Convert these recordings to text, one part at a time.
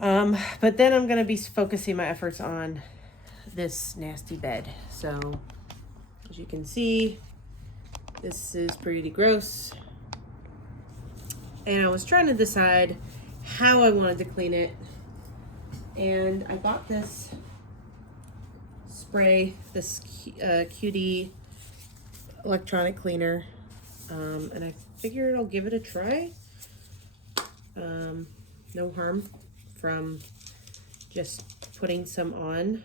But then I'm going to be focusing my efforts on this nasty bed. So as you can see, this is pretty gross. And I was trying to decide how I wanted to clean it. And I bought this spray, this QD electronic cleaner. And I figured I'll give it a try. No harm from just putting some on.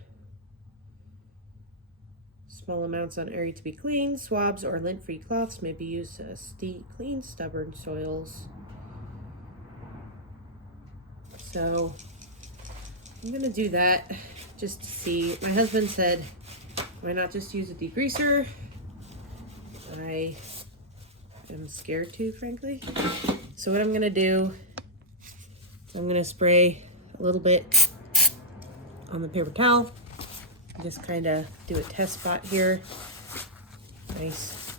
Small amounts on area to be cleaned. Swabs or lint-free cloths may be used to clean stubborn soils. So I'm gonna do that just to see. My husband said, why not just use a degreaser? I am scared to, frankly. So what I'm gonna do, I'm gonna spray a little bit on the paper towel. Just kind of do a test spot here. Nice.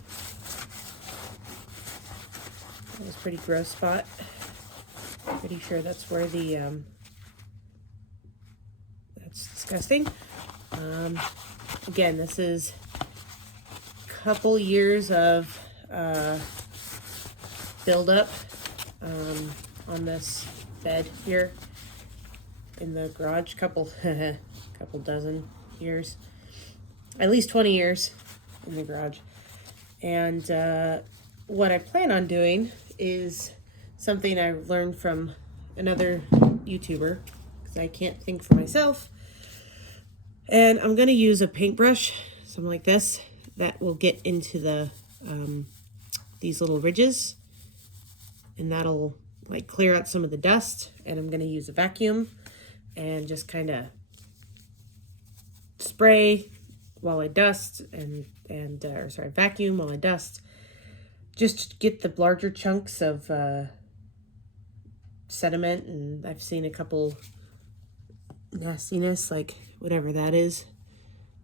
That was a pretty gross spot. Pretty sure that's where the, that's disgusting. Again, this is a couple years of buildup on this bed here in the garage. Couple dozen years, at least 20 years in the garage. And what I plan on doing is something I learned from another YouTuber, because I can't think for myself. And I'm going to use a paintbrush, something like this, that will get into the these little ridges, and that'll like clear out some of the dust. And I'm going to use a vacuum and just kind of spray while I dust vacuum while I dust, just to get the larger chunks of sediment. And I've seen a couple nastiness, like whatever that is,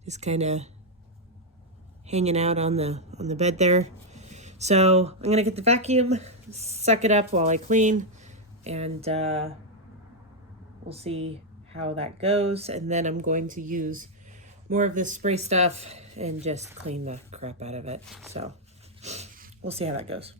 just kind of hanging out on the bed there. So I'm gonna get the vacuum, suck it up while I clean, and we'll see how that goes. And then I'm going to use more of this spray stuff and just clean the crap out of it. So we'll see how that goes.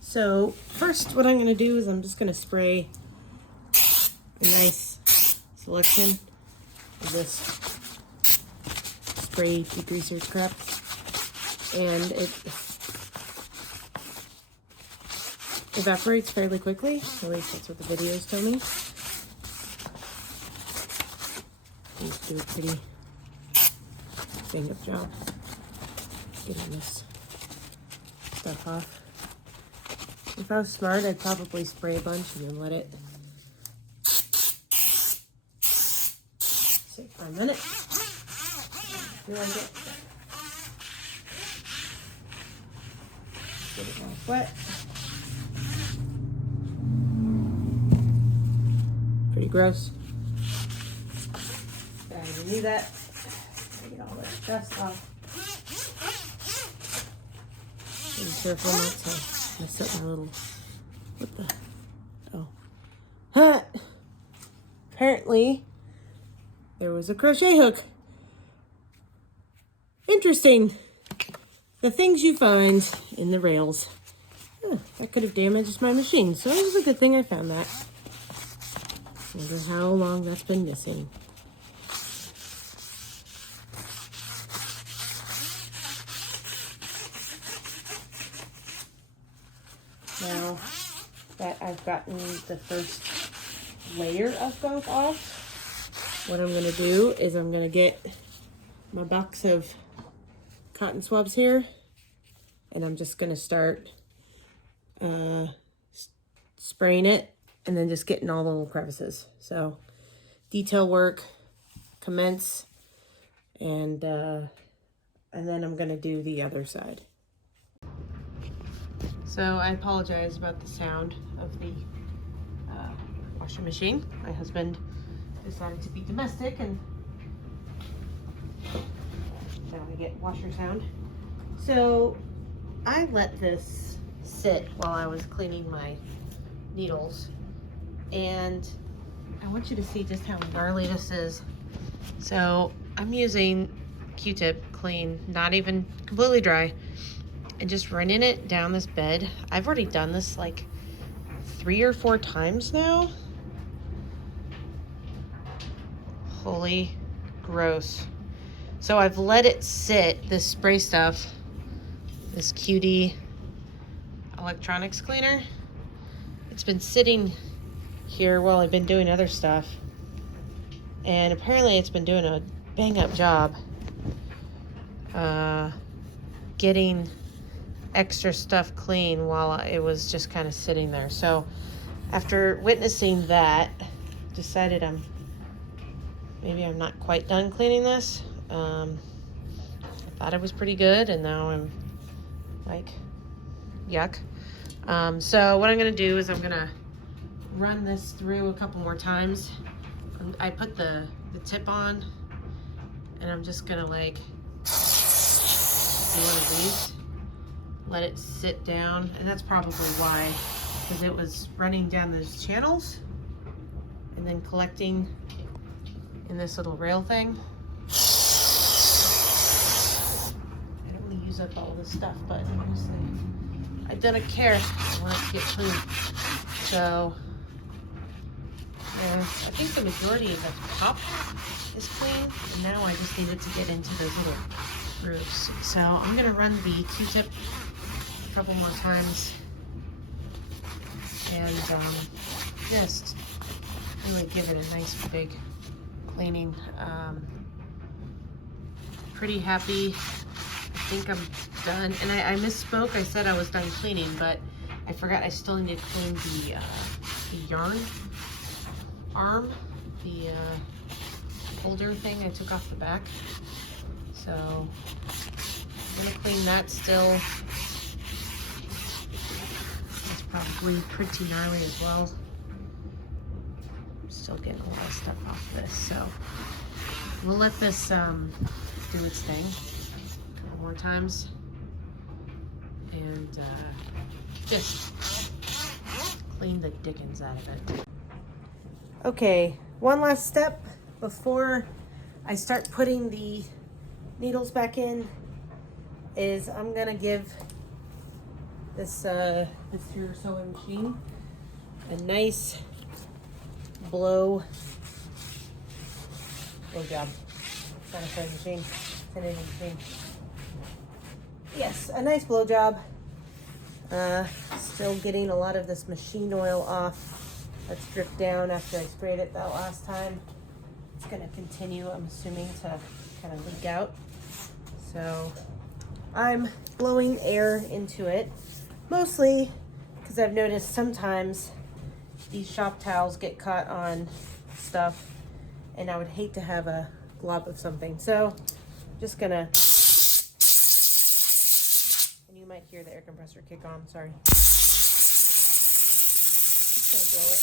So first, what I'm going to do is I'm just going to spray a nice selection of this spray degreaser crap, and it evaporates fairly quickly. At least that's what the videos tell me. These do a pretty bang-up job getting this stuff off. If I was smart, I'd probably spray a bunch and then let it sit for a minute. I feel like it. Get it nice wet. Pretty gross. But I didn't need that. Get all that dust off. Be careful not to mess up my little, what the, oh. Huh. Apparently, there was a crochet hook. Interesting. The things you find in the rails. Huh, that could have damaged my machine, so it was a good thing I found that. Wonder how long that's been missing. Now that I've gotten the first layer of gunk off, what I'm going to do is I'm going to get my box of cotton swabs here, and I'm just going to start spraying it and then just getting all the little crevices. So detail work, commence, and and then I'm gonna do the other side. So I apologize about the sound of the washing machine. My husband decided to be domestic, and now I get washer sound. So I let this sit while I was cleaning my needles, and I want you to see just how gnarly this is. So I'm using Q-tip clean, not even completely dry, and just running it down this bed. I've already done this like 3 or 4 times now. Holy gross. So I've let it sit, this spray stuff, this QD electronics cleaner. It's been sitting here while I've been doing other stuff, and apparently it's been doing a bang up job getting extra stuff clean while it was just kind of sitting there. So after witnessing that, decided maybe I'm not quite done cleaning this. I thought it was pretty good, and now I'm like, yuck. So what I'm gonna do is I'm gonna run this through a couple more times. I put the tip on, and I'm just gonna like do one of these, let it sit down, and that's probably why, because it was running down those channels and then collecting in this little rail thing. I don't want to use up all this stuff, but honestly, I don't care. I want it to get clean. So yeah, I think the majority of the top is clean, and now I just need it to get into those little grooves. So I'm gonna run the Q-tip a couple more times and just really give it a nice big cleaning. Pretty happy. I think I'm done. And I misspoke. I said I was done cleaning, but I forgot I still need to clean the yarn arm, the holder thing I took off the back. So I'm gonna clean that still. It's probably pretty gnarly as well. I'm still getting a lot of stuff off this, so we'll let this do its thing a couple more times, and just clean the dickens out of it. Okay, one last step before I start putting the needles back in is I'm gonna give this here sewing machine a nice blow job. It's not a sewing machine, it's a knitting machine. Yes, a nice blow job. Still getting a lot of this machine oil off that's dripped down after I sprayed it that last time. It's gonna continue, I'm assuming, to kind of leak out. So I'm blowing air into it, mostly because I've noticed sometimes these shop towels get caught on stuff, and I would hate to have a glob of something. So I'm just gonna, and you might hear the air compressor kick on, sorry. Just gonna blow it.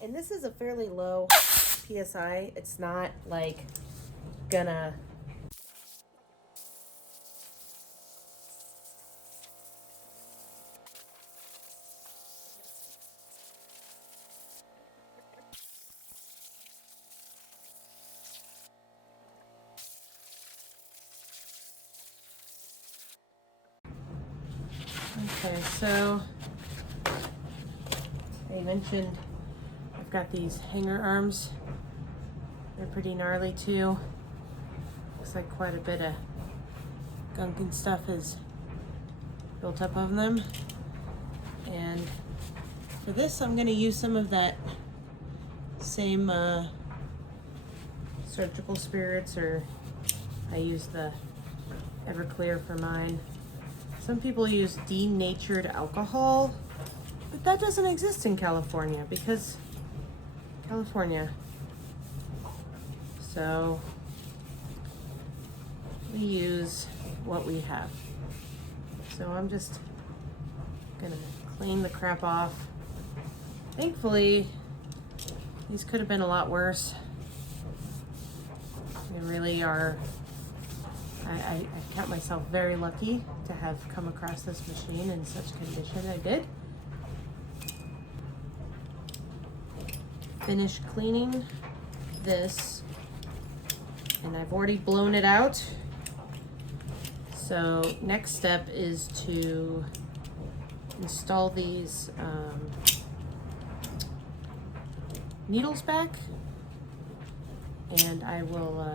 And this is a fairly low PSI. It's not like gonna Okay, so I mentioned I've got these hanger arms. They're pretty gnarly too. Looks like quite a bit of gunk and stuff is built up on them. And for this, I'm gonna use some of that same surgical spirits, or I use the Everclear for mine. Some people use denatured alcohol, but that doesn't exist in California because California. So we use what we have. So I'm just gonna clean the crap off. Thankfully, these could have been a lot worse. They really are. I count myself very lucky to have come across this machine in such condition I did. Finished cleaning this, and I've already blown it out. So next step is to install these needles back, and I will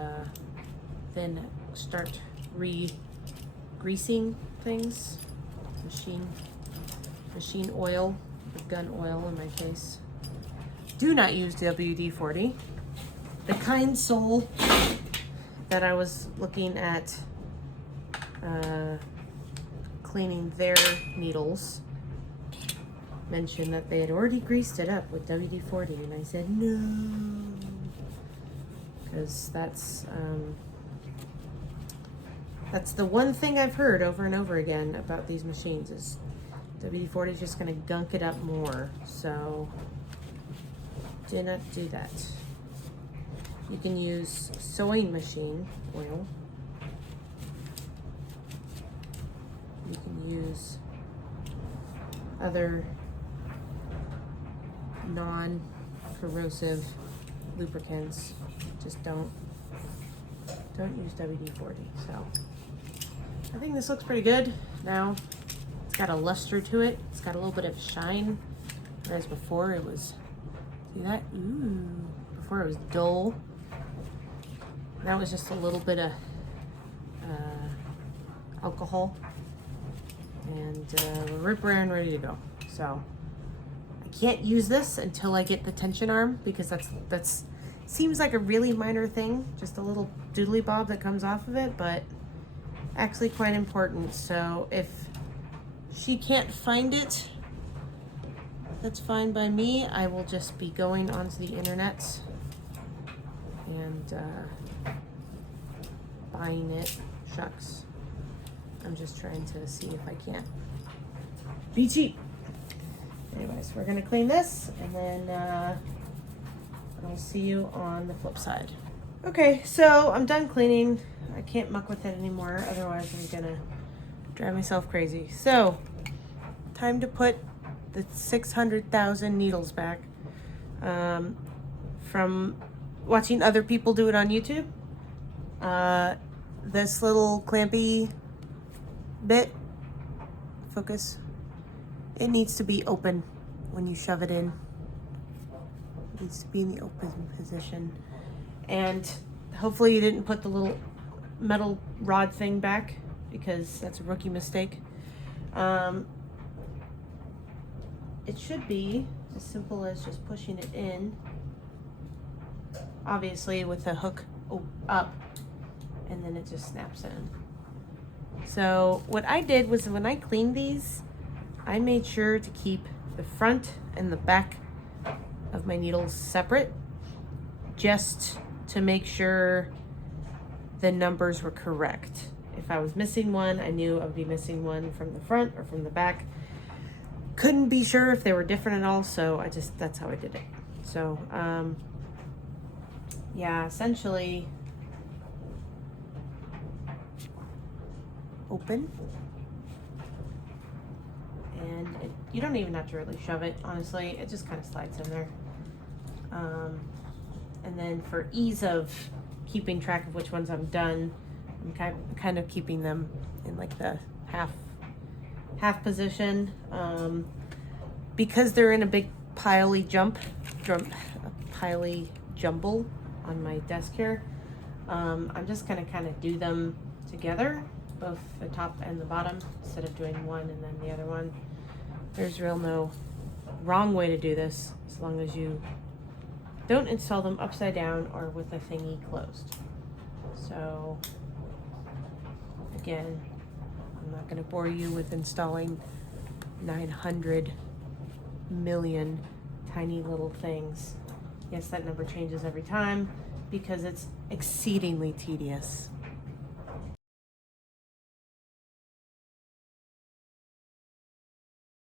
then start re-greasing things. Machine oil, or gun oil in my case. Do not use WD-40. The Kind Soul that I was looking at cleaning their needles mentioned that they had already greased it up with WD-40, and I said no, because that's the one thing I've heard over and over again about these machines is WD-40 is just going to gunk it up more. So do not do that. You can use sewing machine oil. You can use other non-corrosive lubricants. Just don't use WD-40. So I think this looks pretty good now. It's got a luster to it. It's got a little bit of shine, whereas before it was, see that? Ooh, before it was dull. That was just a little bit of alcohol, and we're rip around ready to go. So I can't use this until I get the tension arm, because that's seems like a really minor thing, just a little doodly bob that comes off of it, but actually quite important. So if she can't find it, that's fine by me. I will just be going onto the internet and buying it. Shucks. I'm just trying to see if I can't be cheap. Anyways, we're gonna clean this, and then I'll see you on the flip side. Okay, so I'm done cleaning. I can't muck with it anymore, otherwise I'm gonna drive myself crazy. So, time to put the 600,000 needles back. From watching other people do it on YouTube, this little clampy bit, focus, it needs to be open when you shove it in. It needs to be in the open position. And hopefully you didn't put the little metal rod thing back, because that's a rookie mistake. It should be as simple as just pushing it in, obviously with the hook up, and then it just snaps in. So what I did was, when I cleaned these, I made sure to keep the front and the back of my needles separate, just to make sure the numbers were correct. If I was missing one, I knew I would be missing one from the front or from the back. Couldn't be sure if they were different at all, so that's how I did it. So yeah, essentially open, and you don't even have to really shove it, honestly. It just kind of slides in there. And then for ease of keeping track of which ones I'm done, I'm kind of keeping them in like the half position, because they're in a big piley jumble on my desk here. I'm just gonna kind of do them together, both the top and the bottom, instead of doing one and then the other one. There's no wrong way to do this, as long as you don't install them upside down or with the thingy closed. So again, I'm not going to bore you with installing 900 million tiny little things. Yes, that number changes every time because it's exceedingly tedious.